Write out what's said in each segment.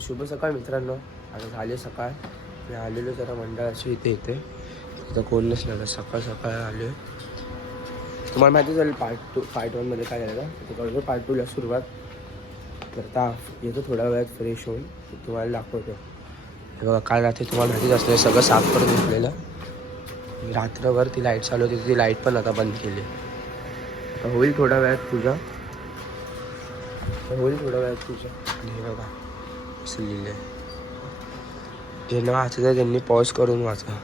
शुभ सकाळ मित्रांनो. आता झाले सकाळ. मी आलेलो जरा मंडळाची इथे इथे. तिथं कोण नसलं सकाळ सकाळ आलो तुम्हाला माहिती झालं पार्ट टू पार्ट वनमध्ये काय झालं? तर कळतो पार्ट टूला सुरुवात तर येतो. थोड्या वेळात फ्रेश होऊन तुम्हाला दाखवतो. बघा काल रात्री तुम्हाला माहितीच असलं सगळं साफ करून घेतलेलं. रात्रभर ती लाइट चालू होती ती लाइट पण आता बंद केली. आता होईल थोड्या वेळात तुझं होईल थोड्या वेळात तुझं आणि हे बघा. असं लिहिलंय ज्यांना वाचायचं आहे त्यांनी पॉज करून वाचा.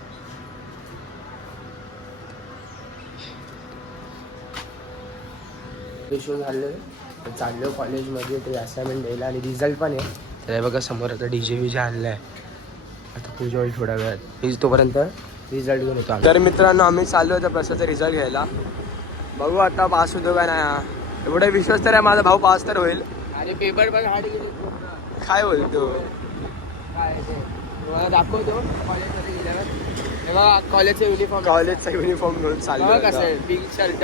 शो झालं तर चाललो कॉलेजमध्ये ते असाइनमेंट द्यायला आणि रिझल्ट पण आहे. तर हे बघा समोर आता डी जे विजे आणलं आहे आता पूजा होईल थोड्या वेळात. मी तोपर्यंत रिझल्ट घेऊन येतो तर मित्रांनो आम्ही चाललो होतो प्रसादचा रिझल्ट घ्यायला. बघू आता पास होतो का नाही एवढा विश्वास तर आहे माझा भाऊ पास तर होईल. अरे पेपर पण हार्ड गेले काय बोलतो काय ते? तुम्हाला दाखवतो. कॉलेजमध्ये गेल्यावर. कॉलेजचे युनिफॉर्म कॉलेजचा युनिफॉर्म घेऊन चाललो कसं होतो. आहे. पिंक शर्ट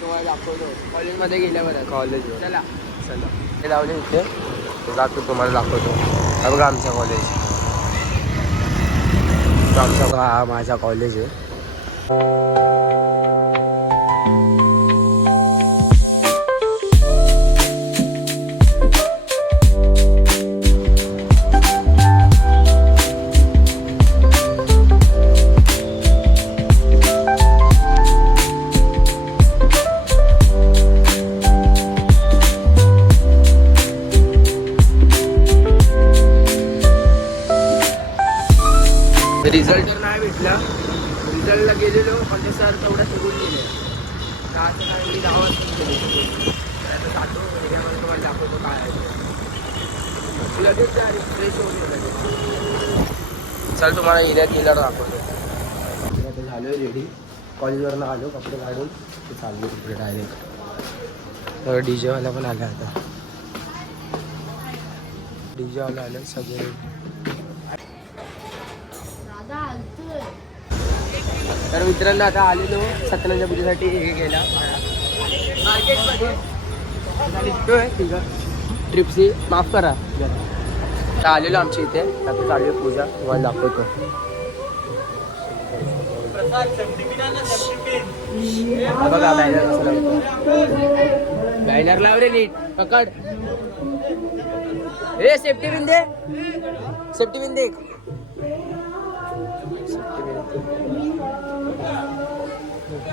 तुम्हाला दाखवतो. कॉलेजमध्ये गेल्यावर. कॉलेज चला. चला. हे लावले इथे. ते जातो तुम्हाला दाखवतो. बघा आमचा कॉलेज आमचा हा माझा कॉलेज आहे. पण ते सर तेवढा शिकून गेले गेले तर आता जातो एरियामध्ये तुम्हाला दाखवतो काय आहे. लगेच जा फ्रेश होऊन. चल तुम्हाला एरियात गेल्यावर दाखवतो. तर आता झालो रेडी कॉलेजवरनं आलो कपडे काढून. ते चाललो तिकडे डायरेक्ट तर डी जेवाला पण आला आता. डी जेवाला आलं सगळे. तर मित्रांनो आता आलेलो सत्यनारायणच्या पूजेसाठी हे गेला निघतोय ठीक आहे. ट्रिपची माफ करा. आता आलेलो आमच्या इथे. आता चालू आहे पूजा. तुम्हाला दाखवतो. बघा बॅनर कसं लावतो बॅनर लाव रे नीट. पकड. ए सेफ्टी बिन दे. सेफ्टी बिन दे.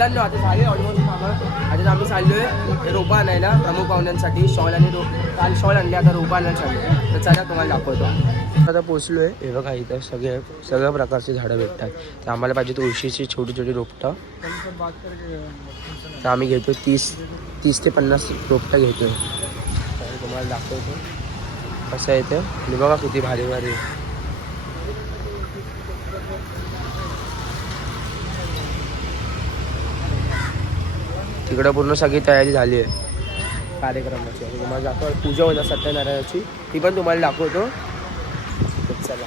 मित्रांनो आता झाले ऑलमोस्ट कामं. आता आम्ही चाललोय रोपा आणायला प्रमुख पाहुण्यांसाठी शॉल आणि रो काल शॉल आणले आता रोपा आणण्यासाठी तर चला तुम्हाला दाखवतो. आता पोचलो आहे हे बघा इथं सगळे सगळ्या प्रकारचे झाडं भेटतात. तर आम्हाला पाहिजे तुळशीची छोटी छोटी रोपटं. तर आम्ही घेतो तीस तीस ते पन्नास रोपटं घेतो तर तुम्हाला दाखवतो. कसं आहे ते? बघा किती भारी भारी. तिकडं पूर्ण सगळी तयारी झाली आहे. कार्यक्रमाची. तुम्हाला दाखव पूजा होणार सत्यनारायणाची. ती पण तुम्हाला दाखवतो. चला.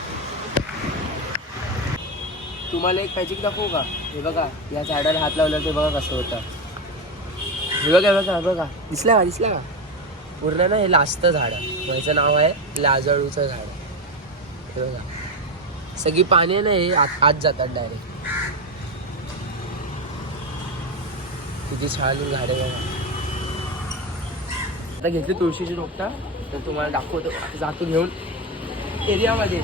तुम्हाला एक मॅजिक दाखवू का? हे बघा या झाडाला हात लावला ते बघा कसं होतं. हे बघा हे बघा बघा. दिसला का? दिसला का? पूर्ण ना हे लास्ट झाड. माझं नाव आहे लाजळूचं झाड. हे बघा. सगळी पाणी ना हे आत आत जातात डायरेक्ट किती छान झाडे बघा. आता घेतली तुळशीची रोपटा तर तुम्हाला दाखवतो. जातो घेऊन. एरियामध्ये.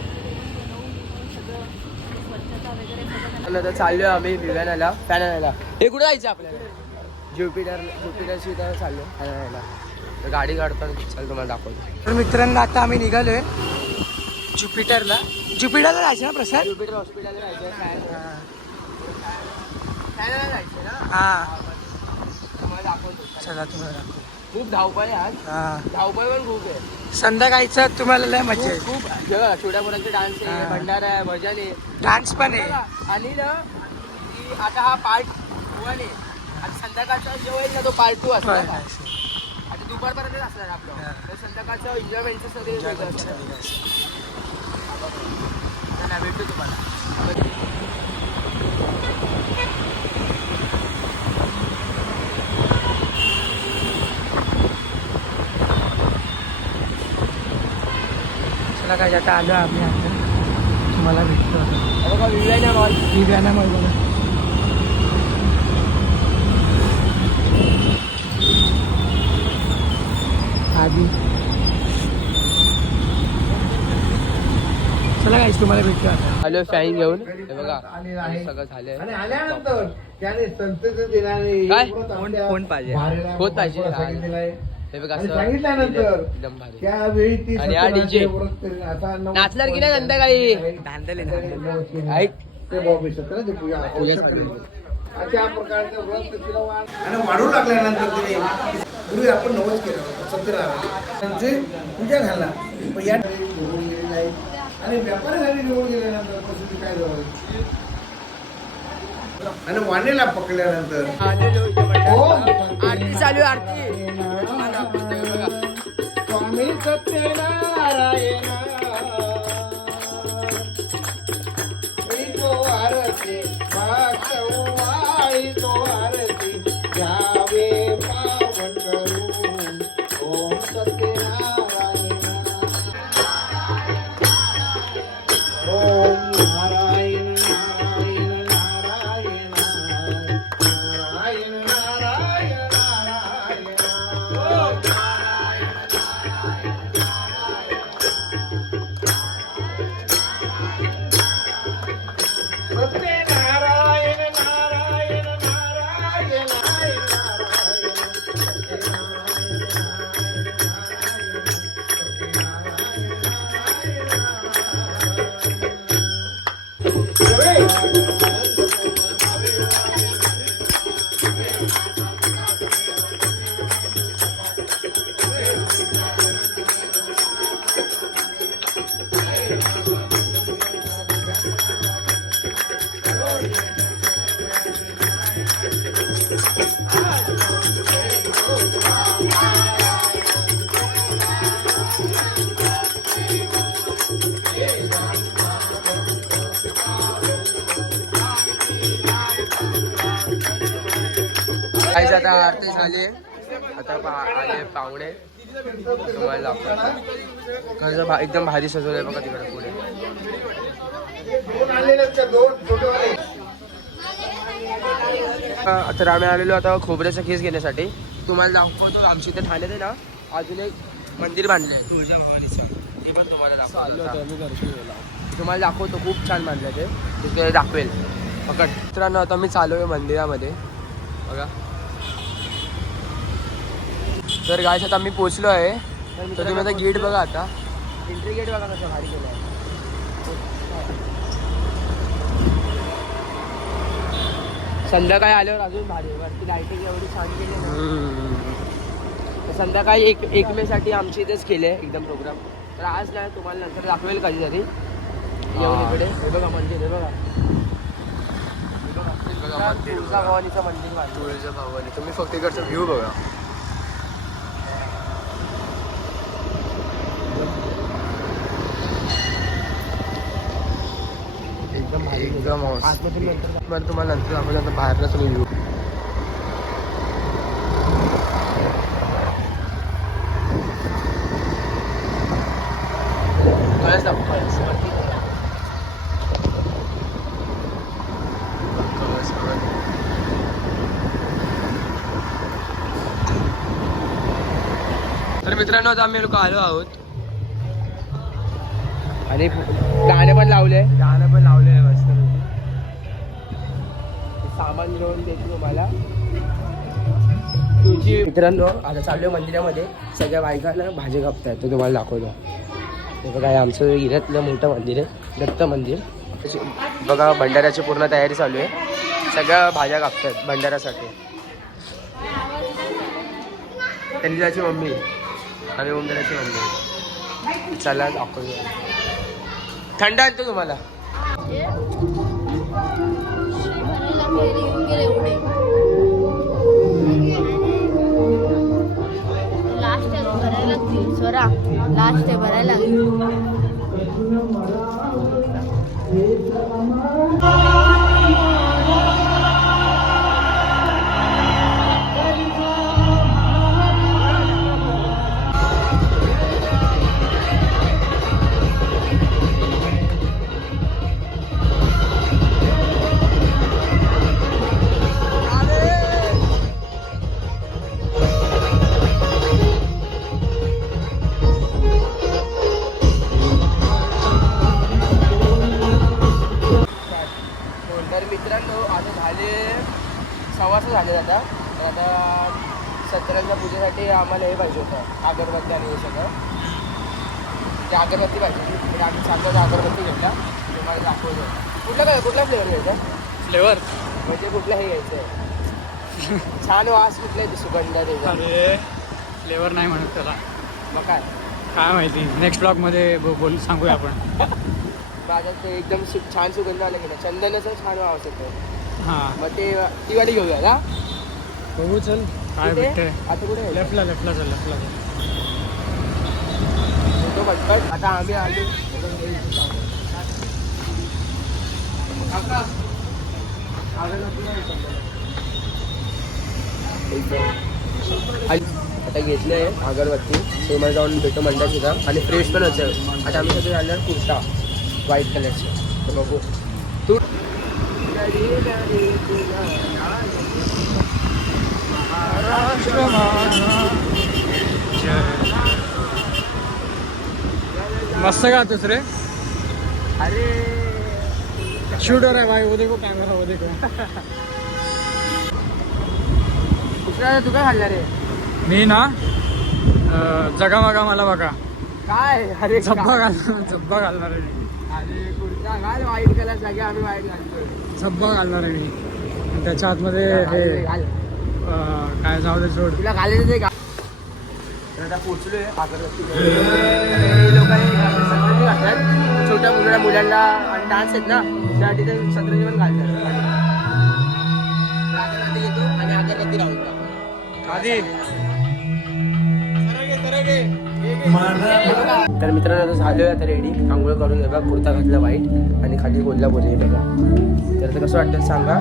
आता चाललोय आम्ही विव्यानाला फॅन आणायला हे कुठे जायचं आपल्याला? ज्युपिटर ज्युपिटरची इथं चाललो फॅन आणायला तर गाडी काढतो चल तुम्हाला दाखवतो. तर मित्रांनो आता आम्ही निघालोय ज्युपिटरला. ज्युपिटरला जायचं ना प्रसाद? ज्युपिटर हॉस्पिटलला जायचं हा. चला तुम्हाला दाखवू. खूप धावपळ आहे आज. हा. धावपळ पण खूप आहे. संध्याकाळीचा तुम्हाला लय मजा खूप खूप. छोट्या मुलांचे डान्स आहे हा. भंडारा आहे भजन आहे. डान्स पण आहे. आणि ना की आता हा पार्ट वन आहे. आणि संध्याकाळचा जो होईल ना तो पार्ट टू असणार. आता दुपारपर्यंत असणार आपलं. हा. तर संध्याकाळचं एन्जॉयमेंटचं सगळे वेगळं असणार. चला, भेटू तुम्हाला. काय आता आलो आम्ही आता. तुम्हाला भेटतो हे बघा विवेना मॉल मी व्याना मग बघा. आधी. चला काहीच तुम्हाला भेटतो आता. आलो फॅन घेऊन. हे बघा सगळं झालंय. आणि आल्यानंतर त्याने संतत दिनाने काय? कोण कोण पाहिजे? कोण पाहिजे? हे बघा आणि असं सांगितल्यानंतर एकदम भारी त्यावेळी ती आणि हा सत्यनारायणचे DJ. व्रत करीन. आता नऊ- नाचणार की नाही संध्याकाळी? धांदल आहे, धांदल. ऐक ते बॉबी सत्यनारायणची पूजा पूजा औषध चालू. करीन. अशा प्रकारचं व्रत तिला वाढ आणि वाढू लागल्यानंतर तिने पूर्वी आपण नवस केलं होतं, सत्यनारायण त्यांचे पूजा घालला पण या निवडून गेलेले आहे आणि व्यापाऱ्यासाठी निवडून गेल्यानंतर परिस्थिती काय झाली आणि वाणीला पकडल्यानंतर हो. आरती चालू आहे, आरती सत्यनारायण काहीच आता आरती झाली. आता पा- आले पाहुणे. तुम्हाला कसं भा- एकदम भारी सजवलंय बघा तिकडे पुढे. आता तर आम्ही आलेलो आता खोबऱ्याचा केस घेण्यासाठी. तुम्हाला दाखवतो आमच्या इथे ठाण्यात आहे ना अजून एक मंदिर बांधले तुळजाभवानीचं ते पण तुम्हाला दाखवतो. तुम्हाला दाखवतो खूप छान बांधलं ते. तिथे दाखवेल. पकड. मित्रांनो आता मी चालू आहे मंदिरामध्ये. बघा. तर गायस आता मी पोचलो आहे. तर तुम्ही आता गेट बघा आता. एंट्री गेट बघा कसं भारी केलं आहे संध्याकाळी आल्यावर अजून भारी. वरती लाईटिंग एवढी छान केली ना. संध्याकाळी एक एक मेसाठी आमची इथेच केले एकदम प्रोग्राम तर आज नाही तुम्हाला नंतर दाखवेल कधीतरी. येऊन इकडे. हे बघा मंदिर हे बघा. बघा. तुळजाभवानीचं मंदिर. बांधलं. तुळजाभवानी. तुम्ही फक्त इकडचा व्ह्यू बघा. आतमधून नंतर बरं तुम्हाला नंतर दाखवलं आता दाखव, कळस. वरती. तर मित्रांनो आता आम्ही लोक आलो आहोत. आणि गाणे पण लावले गाणं पण लावले मस्त सामान घेऊन देतो तुम्हाला. तुझी मित्रांनो आता चालू आहे मंदिरामध्ये. सगळ्या बायकांना भाजी कापतायत तो तुम्हाला दाखवतो. बघा काय आमचं हिऱ्यातलं मोठं मंदिर आहे दत्त मंदिर. बघा भंडाऱ्याची पूर्ण तयारी चालू आहे. सगळ्या भाज्या कापतात भंडाऱ्यासाठी. त्यांची मम्मी. आणि उमदाराची मम्मी. चला दाखवतो. थंड आणतो तुम्हाला. स्वरा लास्ट आहे भरायला लागेल. आम्हाला हे पाहिजे होतं. अगरबत्ती आणि हे सगळं. ते अगरबत्ती पाहिजे होती. तर आम्ही सांगतो अगरबत्ती घेतला तुम्हाला दाखवतो. कुठला काय कुठला फ्लेवर घ्यायचा फ्लेवर म्हणजे कुठला हे घ्यायचं आहे? छान वास कुठला आहे? सुगंध अरे फ्लेवर नाही म्हणत त्याला. मग काय? काय माहिती. नेक्स्ट ब्लॉगमध्ये बोल सांगूया आपण. माझ्या ते एकदम सु छान सुगंध आला की नाही. चंदनाचा छान वास येतो. हां. मग ते ती वाली घेऊया का बघू चल. काय? भेटते आता कुठे आहे? लेफ्टला लेफ्टला चल लेफ्टला चल. आता आम्ही आलो. अगरबत्ती? आता घेतलंय अगरबत्ती. ते मला जाऊन भेटो मंडळ सुद्धा आणि फ्रेश पण असेल. आता आम्ही सगळे झालं कुर्ता. व्हाईट कलरचे तर बघू. तू मस्त गातोस रे. अरे. शूटर आहे भाई वो देखो कॅमेरा वो देखो तू काय खाल्ला रे? मी ना अं, जगामागा मला बघा. काय? अरे झब्बा काय? घालणार झब्बा घालणार आहे मी. अरे कुर्ता घाल व्हाईट कलर सगळे आम्ही व्हाईट घालतोय. झब्बा घालणार आहे मी. त्याच्या आतमध्ये हे काय जाऊ दे सोड. तुला घालायचं ते आता पोचलोय घालतात छोट्या मुलांना मुलांना आणि डान्स आहेत ना त्यासाठी ते सतरंजी पण घालतात. आणि अगरबत्ती. आधी. तर मित्रांनो आता आहे आता रेडी आंघोळ करून बघा कुर्ता घातला वाईट आणि खाली कोल्हापुरी आहे बघा. तर ते कसं वाटतं सांगा.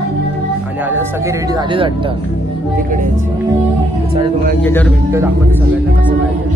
आणि आता सगळे रेडी झालेच वाटतं. तिकडे चला तुम्हाला गेल्यावर भेटतो दाखवतो सगळ्यांना कसं पाहिजे